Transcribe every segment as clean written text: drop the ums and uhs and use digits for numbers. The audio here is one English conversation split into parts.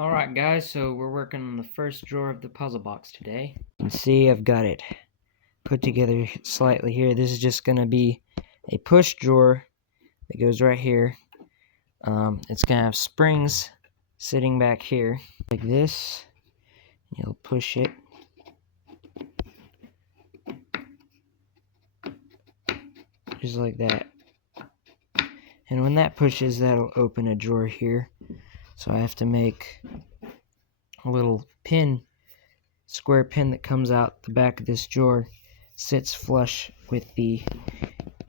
Alright guys, so we're working on the first drawer of the puzzle box today. You can see I've got it put together slightly here. This is just going to be a push drawer that goes right here. It's going to have springs sitting back here like this. You'll push it. Just like that. And when that pushes, that'll open a drawer here. So I have to make a little pin, square pin that comes out the back of this drawer, sits flush with the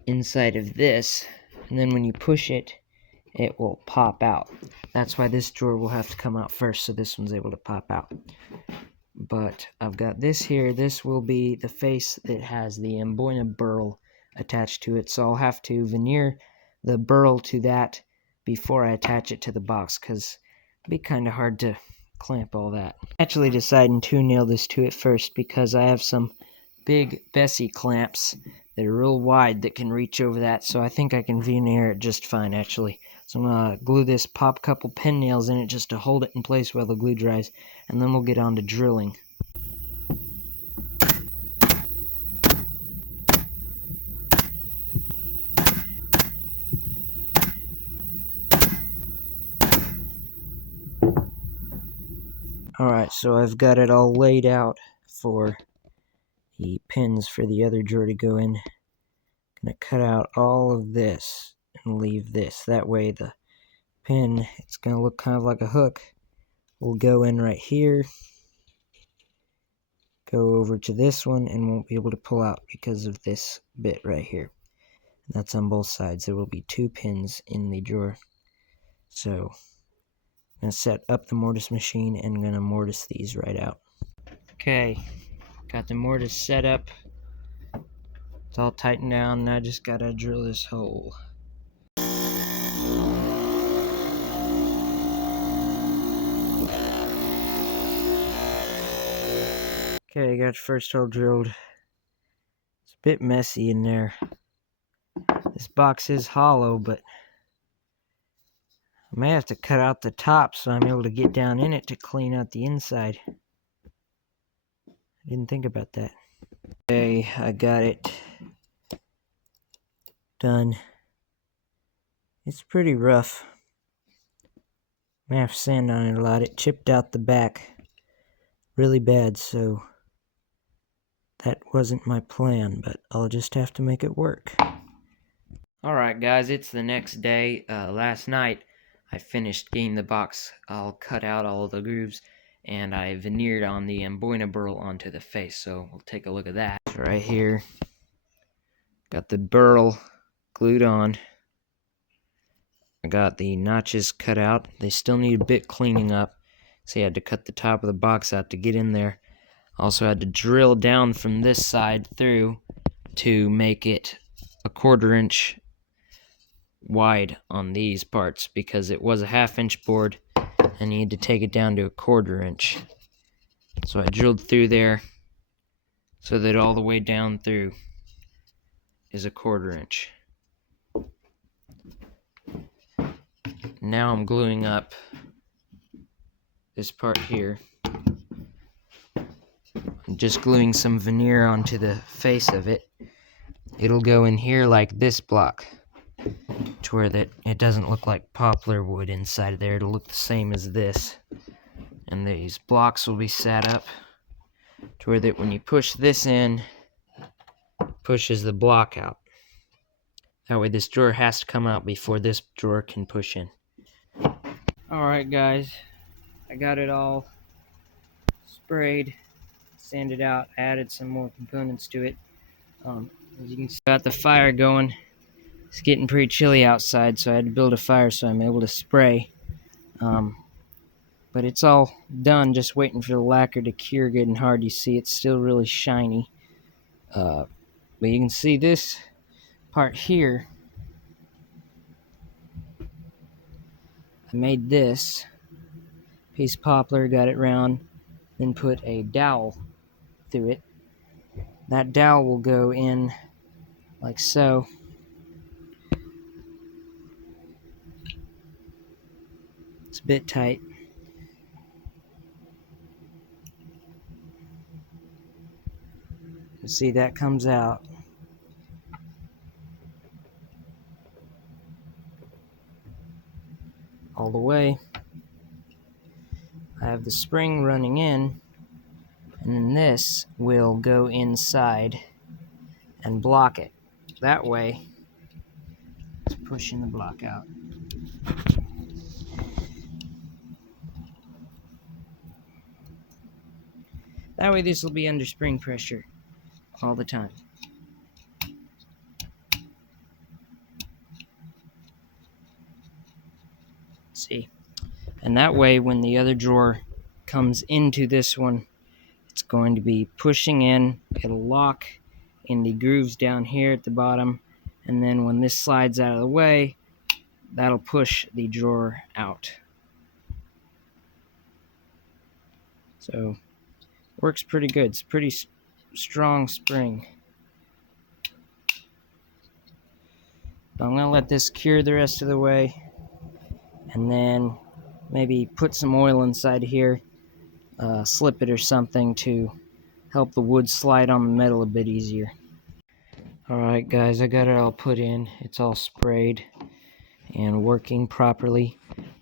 inside of this, and then when you push it, it will pop out. That's why this drawer will have to come out first, so this one's able to pop out. But I've got this here. This will be the face that has the Amboina burl attached to it, so I'll have to veneer the burl to that before I attach it to the box, because it'd be kind of hard to clamp all that. Actually deciding to nail this to it first because I have some big Bessie clamps that are real wide that can reach over that, so I think I can veneer it just fine actually. So I'm going to glue this, pop a couple pen nails in it just to hold it in place while the glue dries, and then we'll get on to drilling. Alright, so I've got it all laid out for the pins for the other drawer to go in. I'm going to cut out all of this and leave this. That way the pin, it's going to look kind of like a hook, will go in right here, go over to this one, and won't be able to pull out because of this bit right here. And that's on both sides. There will be two pins in the drawer. So I'm going to set up the mortise machine and I'm going to mortise these right out. Okay, got the mortise set up. It's all tightened down, and I just got to drill this hole. Okay, I got the first hole drilled. It's a bit messy in there. This box is hollow, but I may have to cut out the top so I'm able to get down in it to clean out the inside. I didn't think about that. Okay, I got it done. It's pretty rough. I have sand on it a lot. It chipped out the back really bad, so that wasn't my plan, but I'll just have to make it work. Alright guys, it's the next day. Last night I finished getting the box all cut out, all of the grooves, and I veneered on the Amboina burl onto the face, so we'll take a look at that. Right here, got the burl glued on. I got the notches cut out. They still need a bit cleaning up, so I had to cut the top of the box out to get in there. Also had to drill down from this side through to make it a 1/4 inch wide on these parts, because it was a 1/2 inch board and you need to take it down to a 1/4 inch. So I drilled through there so that all the way down through is a 1/4 inch. Now I'm gluing up this part here. I'm just gluing some veneer onto the face of it. It'll go in here like this block, to where that it doesn't look like poplar wood inside of there. It'll look the same as this. And these blocks will be set up to where that when you push this in, pushes the block out. That way this drawer has to come out before this drawer can push in. Alright guys, I got it all sprayed, sanded out, added some more components to it. As you can see, got the fire going. It's getting pretty chilly outside, so I had to build a fire so I'm able to spray. But it's all done, just waiting for the lacquer to cure good and hard. You see it's still really shiny. But you can see this part here. I made this piece of poplar, got it round, then put a dowel through it. That dowel will go in like so. It's a bit tight. See, that comes out. All the way. I have the spring running in, and then this will go inside and block it. That way, it's pushing the block out. That way this will be under spring pressure all the time. See? And that way when the other drawer comes into this one, it's going to be pushing in. It'll lock in the grooves down here at the bottom, and then when this slides out of the way, that'll push the drawer out. So works pretty good. It's pretty strong spring. I'm gonna let this cure the rest of the way, and then maybe put some oil inside here, slip it or something to help the wood slide on the metal a bit easier. Alright guys, I got it all put in. It's all sprayed and working properly.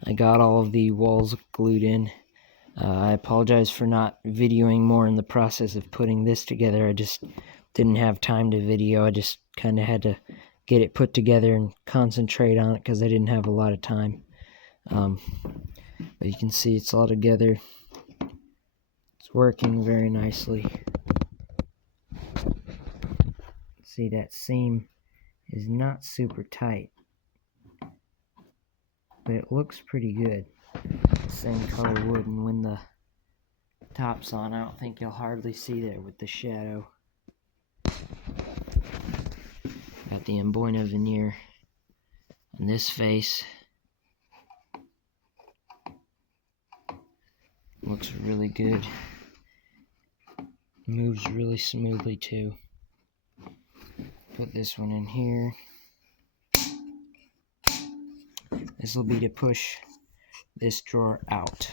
I got all of the walls glued in. I apologize for not videoing more in the process of putting this together. I just didn't have time to video. I just kind of had to get it put together and concentrate on it because I didn't have a lot of time. But you can see it's all together. It's working very nicely. See, that seam is not super tight, but it looks pretty good. Same color wood, and when the top's on, I don't think you'll hardly see that with the shadow. Got the Amboina veneer on this face. Looks really good. Moves really smoothly too. Put this one in here. This will be to push this drawer out.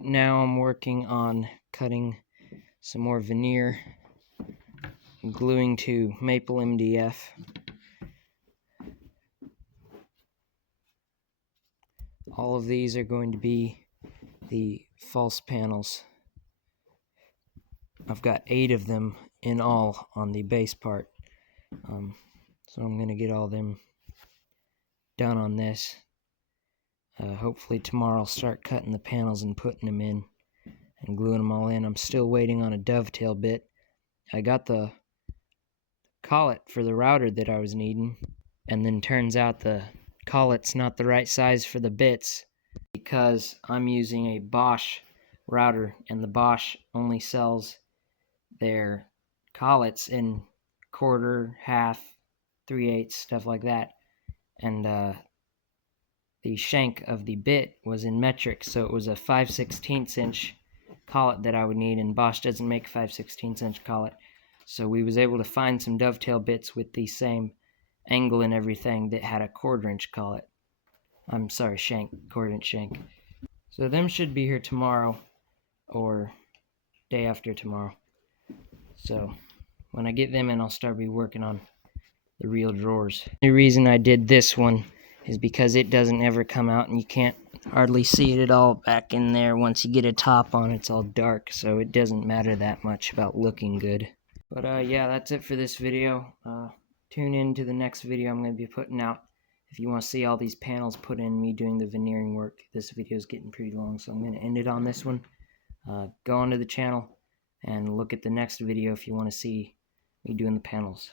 Now I'm working on cutting some more veneer, gluing to maple MDF. All of these are going to be the false panels. I've got 8 of them in all on the base part. So I'm going to get all them done on this. Hopefully tomorrow I'll start cutting the panels and putting them in and gluing them all in. I'm still waiting on a dovetail bit. I got the collet for the router that I was needing, and then turns out the collet's not the right size for the bits because I'm using a Bosch router, and the Bosch only sells their collets in quarter, half, 3/8, stuff like that. And the shank of the bit was in metric, so it was a 5/16 inch collet that I would need, and Bosch doesn't make 5/16 inch collet. So we was able to find some dovetail bits with the same angle and everything that had a 1/4 inch collet. I'm sorry, shank, 1/4 inch shank. So them should be here tomorrow or day after tomorrow. So when I get them in, I'll start working on the real drawers. The reason I did this one is because it doesn't ever come out, and you can't hardly see it at all back in there. Once you get a top on, it's all dark, so it doesn't matter that much about looking good. But yeah, that's it for this video. Tune in to the next video I'm going to be putting out. If you want to see all these panels put in, me doing the veneering work, this video is getting pretty long, so I'm going to end it on this one. Go onto the channel and look at the next video if you want to see me doing the panels.